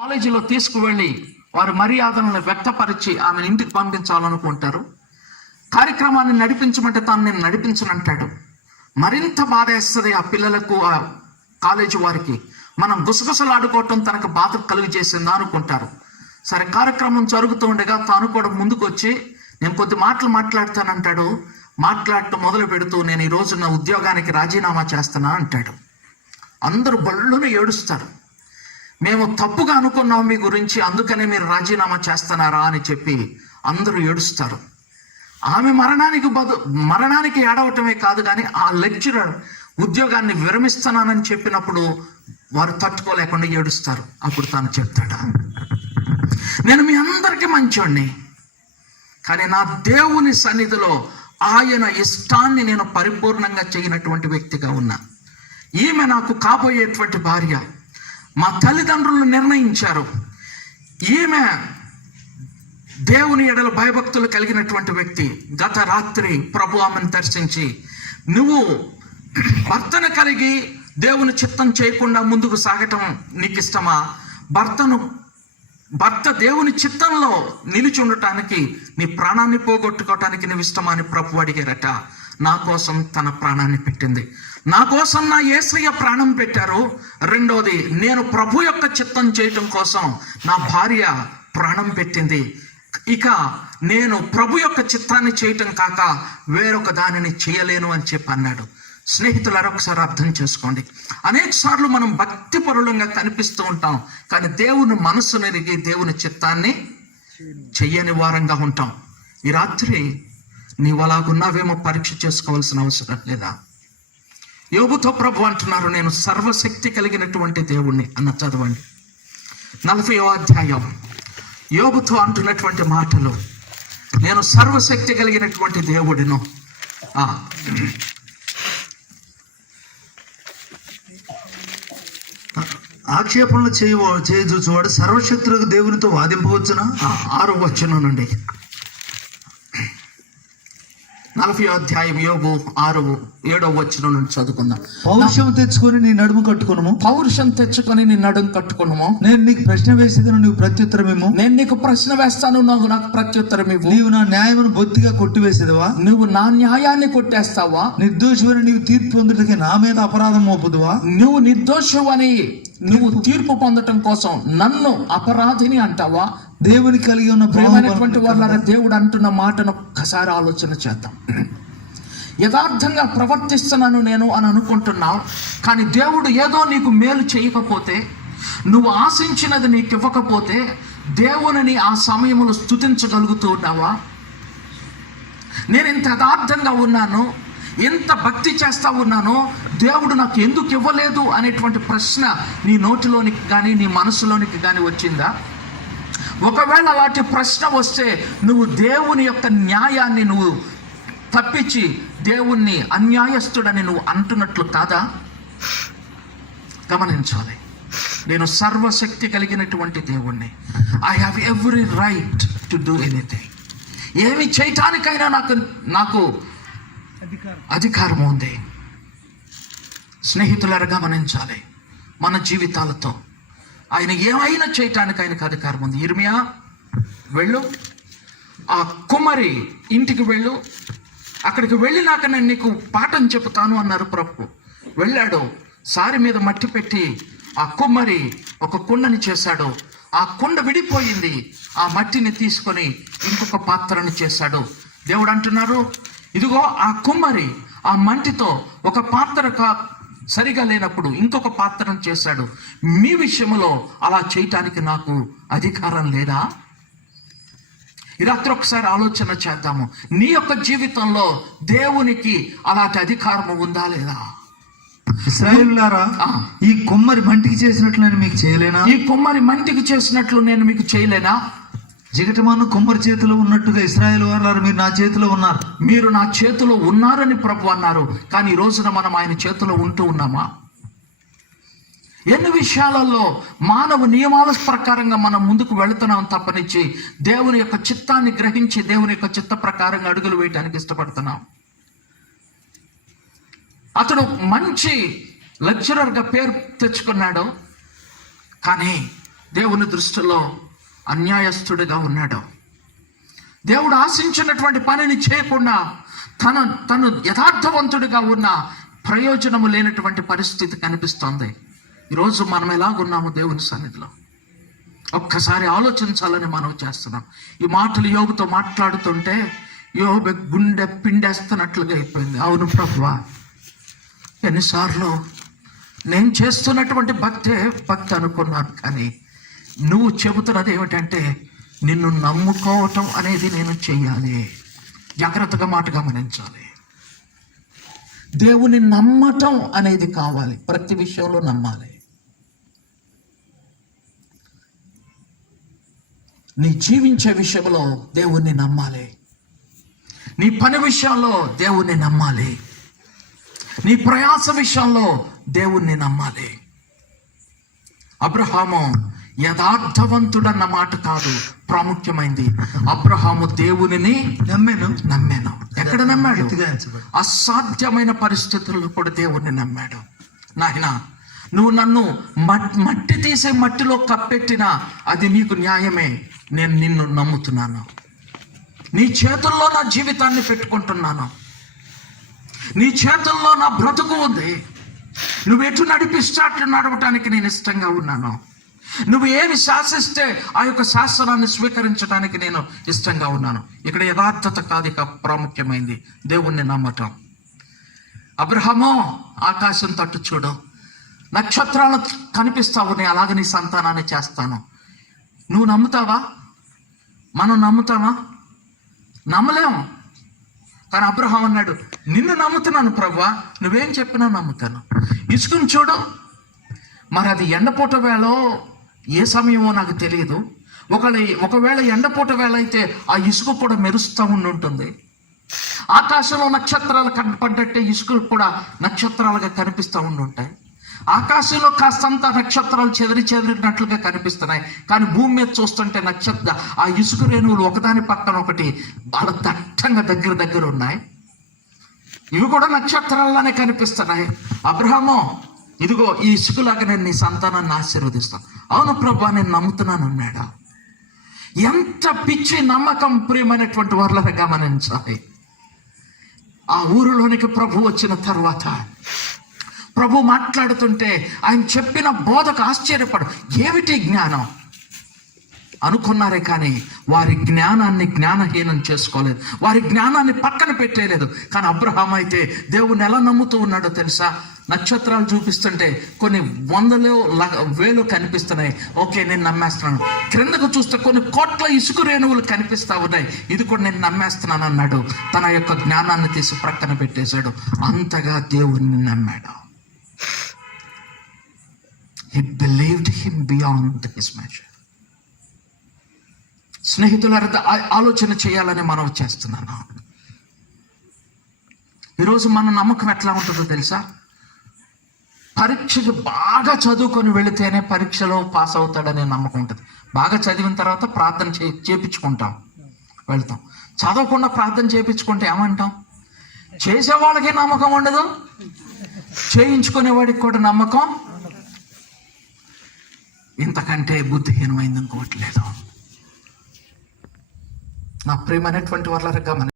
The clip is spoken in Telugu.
కాలేజీలో తీసుకువెళ్ళి వారి మర్యాదలను వ్యక్తపరిచి ఆమెను ఇంటికి పంపించాలనుకుంటారు. కార్యక్రమాన్ని నడిపించమంటే తాను నేను నడిపించనంటాడు. మరింత బాధ వేస్తుంది ఆ పిల్లలకు, ఆ కాలేజీ వారికి. మనం గుసగుసలాడుకోవటం తనకు బాధ కలుగజేసిందా అనుకుంటారు. సరే, కార్యక్రమం జరుగుతూ ఉండగా తాను కూడా ముందుకు వచ్చి నేను కొద్ది మాటలు మాట్లాడతానంటాడు. మాట్లాడటం మొదలు పెడుతూ నేను ఈ రోజు నా ఉద్యోగానికి రాజీనామా చేస్తానా అంటాడు. అందరూ బళ్ళును ఏడుస్తారు. మేము తప్పుగా అనుకున్నాం మీ గురించి, అందుకనే మీరు రాజీనామా చేస్తున్నారా అని చెప్పి అందరూ ఏడుస్తారు. ఆమె మరణానికి ఏడవటమే కాదు, కానీ ఆ లెక్చరర్ ఉద్యోగాన్ని విరమిస్తున్నానని చెప్పినప్పుడు వారు తట్టుకోలేకుండా ఏడుస్తారు. అప్పుడు తాను చెప్తాడు, నేను మీ అందరికీ మంచోడిని, కానీ నా దేవుని సన్నిధిలో ఆయన ఇష్టాన్ని నేను పరిపూర్ణంగా చేయనటువంటి వ్యక్తిగా ఉన్నా. ఈమె నాకు కాబోయేటువంటి భార్య. మా తల్లిదండ్రులు నిర్ణయించారు. ఈమె దేవుని ఎడల భయభక్తులు కలిగినటువంటి వ్యక్తి. గత రాత్రి ప్రభు ఆమెను దర్శించి, నువ్వు భర్తను కలిగి దేవుని చిత్తం చేయకుండా ముందుకు సాగటం నీకు ఇష్టమా? భర్త దేవుని చిత్తంలో నిలిచి ఉండటానికి, నీ ప్రాణాన్ని పోగొట్టుకోవటానికి నువ్వు ఇష్టమా అని ప్రభు అడిగారట. నా కోసం తన ప్రాణాన్ని పెట్టింది. నా కోసం నా యేసయ్య ప్రాణం పెట్టారు. రెండోది, నేను ప్రభు యొక్క చిత్తం చేయటం కోసం నా భార్య ప్రాణం పెట్టింది. ఇక నేను ప్రభు యొక్క చిత్తాన్ని చేయటం కాక వేరొక దానిని చేయలేను అని చెప్పి అన్నాడు. స్నేహితులారా, ఒకసారి అర్థం చేసుకోండి. అనేక సార్లు మనం భక్తిపరులంగా కనిపిస్తూ ఉంటాం, కానీ దేవుని మనసు నెరిగి దేవుని చిత్తాన్ని చెయ్యని వారంగా ఉంటాం. ఈ రాత్రి నీవు అలాగున్నావేమో పరీక్ష చేసుకోవాల్సిన అవసరం లేదా? యోబుతో ప్రభు అంటున్నారు, నేను సర్వశక్తి కలిగినటువంటి దేవుణ్ణి అన్న. చదవండి 40వ అధ్యాయం. యోబుతో అంటున్నటువంటి మాటలు, నేను సర్వశక్తి కలిగినటువంటి దేవుడిను. ఆక్షేపణలు చేయజూచువాడు సర్వశక్తులకు దేవునితో వాదింపవచ్చునా? 6వ వచనం నుండి 40వ అధ్యాయం యోబు 7వ వచనం నుండి చదువుకుందాం. పౌరుషం తెచ్చుకొని నీ నడుము కట్టుకును. పౌరుషం తెచ్చుకొని నీ నడుము కట్టుకును. నేను నీకు ప్రశ్న వేసేదను, నువ్వు ప్రత్యుత్తరమేమో. నేను నీకు ప్రశ్న వేస్తాను, నాకు ప్రత్యుత్తరం ఇవ్వు. నీవు నా న్యాయమును బొత్తిగా కొట్టివేసేదవా? నువ్వు నా న్యాయాన్ని కొట్టేస్తావా? నిర్దోషమని నీవు తీర్పు పొందుటకి నా మీద అపరాధం మోపుదువా? నువ్వు నిర్దోషమని నువ్వు తీర్పు పొందటం కోసం నన్ను అపరాధిని అంటావా? దేవుని కలిగి ఉన్న ప్రియమైనటువంటి వాళ్ళ దేవుడు అంటున్న మాటను ఒక్కసారి ఆలోచన చేద్దాం. యథార్థంగా ప్రవర్తిస్తున్నాను నేను అని అనుకుంటున్నావు, కానీ దేవుడు ఏదో నీకు మేలు చేయకపోతే, నువ్వు ఆశించినది నీకు ఇవ్వకపోతే దేవునిని ఆ సమయంలో స్తుతించగలుగుతూ ఉన్నావా? నేను ఇంత యథార్థంగా ఉన్నాను, ఎంత భక్తి చేస్తా ఉన్నానో, దేవుడు నాకు ఎందుకు ఇవ్వలేదు అనేటువంటి ప్రశ్న నీ నోటిలోనికి కానీ నీ మనసులోనికి కానీ వచ్చిందా? ఒకవేళ అలాంటి ప్రశ్న వస్తే నువ్వు దేవుని యొక్క న్యాయాన్ని నువ్వు తప్పించి దేవుణ్ణి అన్యాయస్తుడని నువ్వు అంటున్నట్లు కాదా? గమనించాలి. నేను సర్వశక్తి కలిగినటువంటి దేవుణ్ణి. I have every right to do anything. ఏమి చేయటానికైనా నాకు అధికారం ఉంది. స్నేహితులారా, గమనించాలి. మన జీవితాలతో ఆయన ఏమైనా చేయటానికి ఆయనకు అధికారం ఉంది. ఇర్మియా, వెళ్ళు, ఆ కుమ్మరి ఇంటికి వెళ్ళు, అక్కడికి వెళ్ళినాక నేను నీకు పాఠం చెబుతాను అన్నారు ప్రభు. వెళ్ళాడు, సారి మీద మట్టి పెట్టి ఆ కుమ్మరి ఒక కుండని చేశాడు. ఆ కుండ విడిపోయింది. ఆ మట్టిని తీసుకొని ఇంకొక పాత్రని చేశాడు. దేవుడు అంటున్నారు, ఇదిగో ఆ కుమ్మరి ఆ మంటితో ఒక పాత్ర సరిగా లేనప్పుడు ఇంకొక పాత్రను చేశాడు. మీ విషయంలో అలా చేయటానికి నాకు అధికారం లేదా? ఈ రాత్రి ఒకసారి ఆలోచన చేద్దాము. నీ యొక్క జీవితంలో దేవునికి అలాంటి అధికారము ఉందా లేదా? ఇశ్రాయేలులారా, ఈ కుమ్మరి మంటికి చేసినట్లు నేను మీకు చేయలేనా? ఈ కుమ్మరి మంటికి చేసినట్లు నేను మీకు చేయలేనా? జిగటమాను కుమ్మరి చేతిలో ఉన్నట్టుగా ఇశ్రాయేలు వారు మీరు నా చేతిలో ఉన్నారు. మీరు నా చేతిలో ఉన్నారని ప్రభు అన్నారు. కానీ ఈ రోజున మనం ఆయన చేతిలో ఉంటూ ఉన్నామా? ఎన్ని విషయాలలో మానవ నియమాల ప్రకారంగా మనం ముందుకు వెళుతున్నాం తప్పనిచ్చి దేవుని యొక్క చిత్తాన్ని గ్రహించి దేవుని యొక్క చిత్త ప్రకారంగా అడుగులు వేయడానికి ఇష్టపడుతున్నాం. అతడు మంచి లెక్చరర్గా పేరు తెచ్చుకున్నాడు, కానీ దేవుని దృష్టిలో అన్యాయస్తుడిగా ఉన్నాడు. దేవుడు ఆశించినటువంటి పనిని చేయకుండా తను యథార్థవంతుడిగా ఉన్న ప్రయోజనము లేనటువంటి పరిస్థితి కనిపిస్తోంది. ఈరోజు మనం ఎలాగున్నాము దేవుని సన్నిధిలో ఒక్కసారి ఆలోచించాలని మనం చేస్తున్నాం. ఈ మాటలు యోబుతో మాట్లాడుతుంటే యోబు గుండె పిండేస్తున్నట్లుగా అయిపోయింది. అవును ప్రభువా, ఎన్నిసార్లు నేను చేస్తున్నటువంటి భక్తి అనుకున్నాను, కానీ నువ్వు చెబుతున్నది ఏమిటంటే నిన్ను నమ్ముకోవటం అనేది నేను చెయ్యాలి. జాగ్రత్తగా మాట గమనించాలి. దేవుని నమ్మటం అనేది కావాలి. ప్రతి విషయంలో నమ్మాలి. నీ జీవించే విషయంలో దేవుణ్ణి నమ్మాలి. నీ పని విషయంలో దేవుణ్ణి నమ్మాలి. నీ ప్రయాస విషయంలో దేవుణ్ణి నమ్మాలి. అబ్రహాము యథార్థవంతుడన్న మాట కాదు ప్రాముఖ్యమైంది. అబ్రహాము దేవునిని నమ్మాను. ఎక్కడ నమ్మాడు? అసాధ్యమైన పరిస్థితుల్లో కూడా దేవుణ్ణి నమ్మాడు. నాయనా, నువ్వు నన్ను మట్టి తీసే మట్టిలో కప్పెట్టినా అది నీకు న్యాయమే. నేను నిన్ను నమ్ముతున్నాను. నీ చేతుల్లో నా జీవితాన్ని పెట్టుకుంటున్నాను. నీ చేతుల్లో నా బ్రతుకు ఉంది. నువ్వు ఎటు నడిపిస్తే అట్లు నడవటానికి నేను ఇష్టంగా ఉన్నాను. నువ్వు ఏమి శాసిస్తే ఆ యొక్క శాసనాన్ని స్వీకరించడానికి నేను ఇష్టంగా ఉన్నాను. ఇక్కడ యథార్థత కాదు ఇక ప్రాముఖ్యమైంది, దేవుణ్ణి నమ్మటం. అబ్రహామో, ఆకాశం తట్టు చూడు, నక్షత్రాలు కనిపిస్తావు, నేను అలాగే నీ సంతానాన్ని చేస్తాను. నువ్వు నమ్ముతావా? మనం నమ్ముతావా? నమ్మలేము. కానీ అబ్రహాం అన్నాడు, నిన్ను నమ్ముతున్నాను ప్రభువా, నువ్వేం చెప్పినా నమ్ముతాను. ఇసుకను చూడు, మరి అది ఎండపూట వేళ ఏ సమయమో నాకు తెలియదు. ఒకవేళ ఎండపూట వేళ అయితే ఆ ఇసుక కూడా మెరుస్తూ ఉంటుంది. ఆకాశంలో నక్షత్రాలు కనపడ్డట్టే ఇసుకలు కూడా నక్షత్రాలుగా కనిపిస్తూ ఉంటాయి. ఆకాశంలో కాస్తంత నక్షత్రాలు చెదిరినట్లుగా కనిపిస్తున్నాయి. కానీ భూమి మీద చూస్తుంటే ఆ ఇసుక రేణువులు ఒకదాని పక్కన ఒకటి చాలా దట్టంగా దగ్గర ఉన్నాయి. ఇవి కూడా నక్షత్రాల్లానే కనిపిస్తున్నాయి. అబ్రహామో, ఇదిగో ఈ ఇసుకలాగా నేను నీ సంతానాన్ని ఆశీర్వదిస్తాను. అవును ప్రభువా, నేను నమ్ముతున్నాను అన్నాడు. ఎంత పిచ్చి నమ్మకం ప్రియమైనటువంటి వారులను గమనించాలి. ఆ ఊరిలోనికి ప్రభు వచ్చిన తర్వాత ప్రభు మాట్లాడుతుంటే ఆయన చెప్పిన బోధకు ఆశ్చర్యపడు. ఏమిటి జ్ఞానం అనుకున్నారే, కానీ వారి జ్ఞానాన్ని జ్ఞానహీనం చేసుకోలేదు. వారి జ్ఞానాన్ని పక్కన పెట్టేయలేదు. కానీ అబ్రహాం అయితే దేవుణ్ణి ఎలా నమ్ముతూ ఉన్నాడో తెలుసా? నక్షత్రాలు చూపిస్తుంటే కొన్ని వందలు వేలు కనిపిస్తున్నాయి. ఓకే, నేను నమ్మేస్తున్నాను. క్రిందకు చూస్తే కొన్ని కోట్ల ఇసుక రేణువులు కనిపిస్తా ఉన్నాయి. ఇది కూడా నేను నమ్మేస్తున్నాను అన్నాడు. తన యొక్క జ్ఞానాన్ని తీసి ప్రక్కన పెట్టేశాడు. అంతగా దేవుణ్ణి నమ్మాడు. He believed him beyond his measure. స్నేహితులారా, ఆలోచన చేయాలని మనం చేస్తున్నాను. ఈరోజు మన నమ్మకం ఎట్లా ఉంటుందో తెలుసా? పరీక్షకు బాగా చదువుకొని వెళితేనే పరీక్షలో పాస్ అవుతాడనే నమ్మకం ఉంటుంది. బాగా చదివిన తర్వాత ప్రార్థన చేపించుకుంటాం, వెళ్తాం. చదవకుండా ప్రార్థన చేయించుకుంటే ఏమంటాం? చేసేవాళ్ళకి నమ్మకం ఉండదు, చేయించుకునేవాడికి కూడా నమ్మకం ఇంతకంటే బుద్ధిహీనమైంది ఇంకోటి లేదు. నా ప్రియమైనటువంటి వాళ్ళ గమని